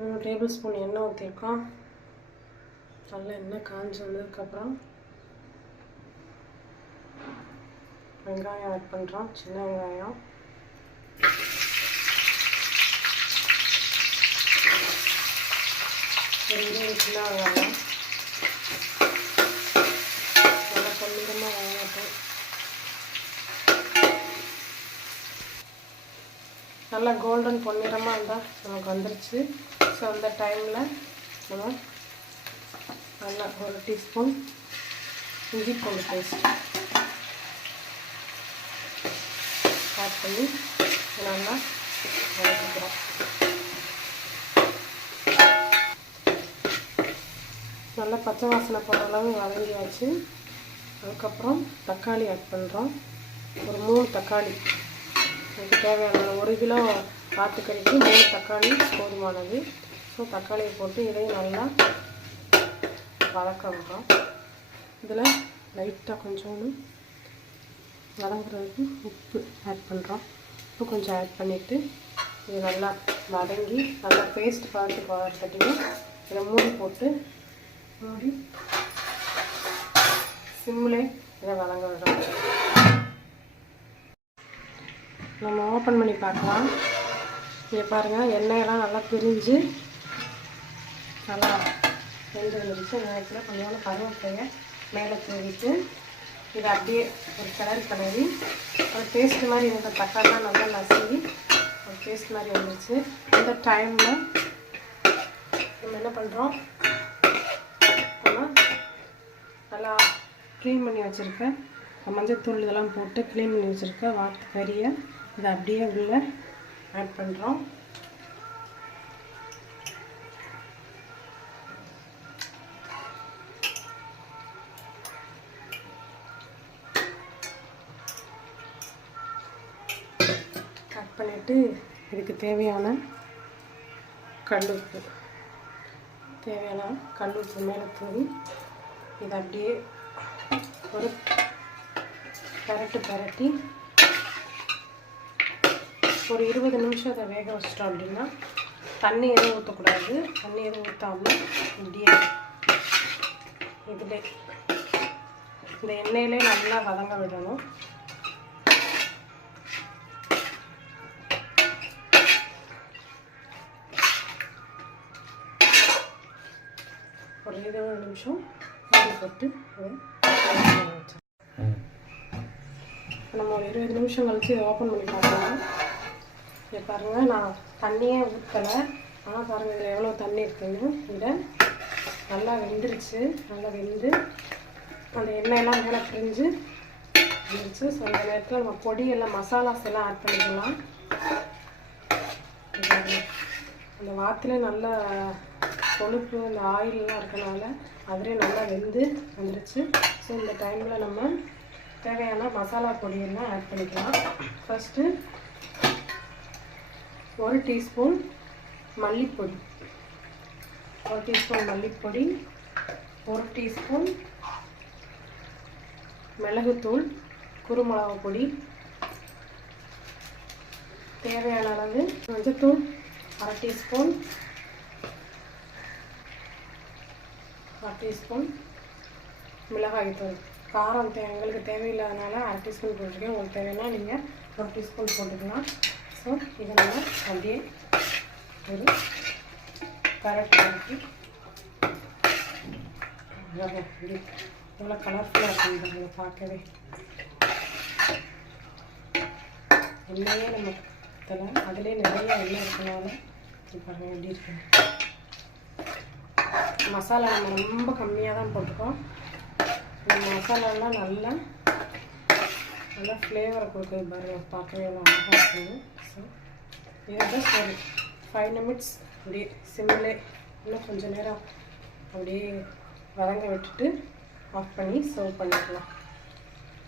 3 table spoon எண்ணெய் ஊற்றிருக்கோம். நல்லா எண்ணெய் காஞ்சி வந்ததுக்கப்புறம் வெங்காயம் ஆட் பண்ணுறோம். சின்ன வெங்காயம் ஒரு 20 சின்ன வெங்காயம் நல்லா பொன்னிறமாக வதங்கட்டும். நல்லா கோல்டன் பொன்னிறமாக இருந்தால் நமக்கு வந்துருச்சு. ஸோ அந்த டைமில் நம்ம நல்லா 1 டீஸ்பூன் இஞ்சி பூண்டு பேஸ்ட் ஆட் பண்ணி நல்லா வதக்கிக்கிறோம். நல்லா பச்சை வாசனை போகிற அளவு வதங்கியாச்சு. அதுக்கப்புறம் தக்காளி ஆட் பண்ணுறோம். ஒரு 3 தக்காளி எனக்கு தேவையான 1 கிலோ ஆட்டுக்கறிக்கு 3 தக்காளி போதுமானது. ஸோ தக்காளியை போட்டு இதையும் நல்லா வதக்க விடுறோம். இதில் லைட்டாக கொஞ்சோண்டு வதங்குறதுக்கு உப்பு ஆட் பண்ணுறோம். உப்பு கொஞ்சம் ஆட் பண்ணிவிட்டு இது நல்லா வதங்கி நல்லா பேஸ்ட் பார்த்து வதக்கிட்டு இதை மூடி போட்டு மூடி சிம்மில் இதை வதங்க விடுறோம். நம்ம ஓப்பன் பண்ணி பார்க்கலாம். இங்கே பாருங்கள், எண்ணெயெல்லாம் நல்லா பிரிஞ்சு நல்லா வெந்து வந்துடுச்சு. நேரத்தில் கொஞ்சோண்டு கருவேப்பிலையை மேலே தூவிட்டு இதை அப்படியே ஒரு கிளறி ஒரு பேஸ்ட் மாதிரி இருந்த தக்காளிலாம் நல்லா நசுங்கி ஒரு பேஸ்ட் மாதிரி வந்துடுச்சு. இந்த டைமில் நம்ம என்ன பண்ணுறோம், நம்ம நல்லா க்ளீன் பண்ணி வச்சுருக்கேன் மஞ்சள்தூள் இதெல்லாம் போட்டு க்ளீன் பண்ணி வச்சுருக்கேன் வாத்து கறியை இதை அப்படியே உள்ளே ஆட் பண்ணுறோம். கட் பண்ணிவிட்டு இதுக்கு தேவையான கல்லுப்பு மேலே தூவி இதை அப்படியே ஒரு பரட்டி ஒரு 20 நிமிஷம் அதை வேக வச்சிட்டோம். அப்படின்னா தண்ணி எதுவும் ஊற்றக்கூடாது. தண்ணி எதுவும் ஊற்றாமல் இப்படியே இதில் இந்த எண்ணெயிலே நல்லா வதங்க விடணும். ஒரு 20 நிமிஷம் மூடி போட்டு நம்ம ஒரு 20 நிமிஷம் கழித்து இதை ஓப்பன் பண்ணி பார்க்கலாம். இதை பாருங்கள், நான் தண்ணியே ஊற்றலை. ஆனால் பாருங்கள் இதில் எவ்வளோ தண்ணி இருக்குன்னு. இதை நல்லா வெந்துருச்சு. நல்லா வெந்து அந்த எண்ணெயெல்லாம் மேலே பிரிஞ்சு வந்துருச்சு. ஸோ அந்த நேரத்தில் நம்ம பொடியெல்லாம் மசாலாஸ் எல்லாம் ஆட் பண்ணிக்கலாம். அந்த வாத்திலே நல்லா கொழுப்பு இந்த ஆயிலெலாம் இருக்கனால அதிலே நல்லா வெந்து வந்துருச்சு. ஸோ இந்த டைமில் நம்ம தேவையான மசாலா பொடியெல்லாம் ஆட் பண்ணிக்கலாம். ஃபஸ்ட்டு 1 டீஸ்பூன் மல்லிப்பொடி, 1 டீஸ்பூன் மிளகுத்தூள், குருமிளகு பொடி, தேவையான அளவு மஞ்சத்தூள் 1/2 டீஸ்பூன், மிளகாய்த்தூள். காரம் எங்களுக்கு தேவையில்லாதனால 1/2 டீஸ்பூன் போட்டிருக்கேன். உங்களுக்கு தேவைன்னா நீங்கள் 1 டீஸ்பூன் போட்டுக்கலாம். ஸோ இதை நம்ம அப்படியே ஒரு பரட்டி இப்படி எவ்வளோ கலர்ஃபுல்லாக இருக்குங்க பார்க்கவே. எண்ணெயே நம்ம ஊற்றலை, அதிலே நிறைய எண்ணெய் இருக்கனால பாருங்கள் எப்படி இருக்கு. மசாலா நம்ம ரொம்ப கம்மியாக தான் போட்டுக்கோம். இந்த மசாலாலாம் நல்லா ஃப்ளேவரை கொடுக்குது பாருங்கள், பார்க்கவே அழகாக இருக்குது. ஸோ இதை ஜஸ்ட் ஒரு 5 நிமிட்ஸ் அப்படியே சிம்மிலே இன்னும் கொஞ்சம் நேரம் அப்படியே வதங்க விட்டுட்டு ஆஃப் பண்ணி சர்வ் பண்ணிக்கலாம்.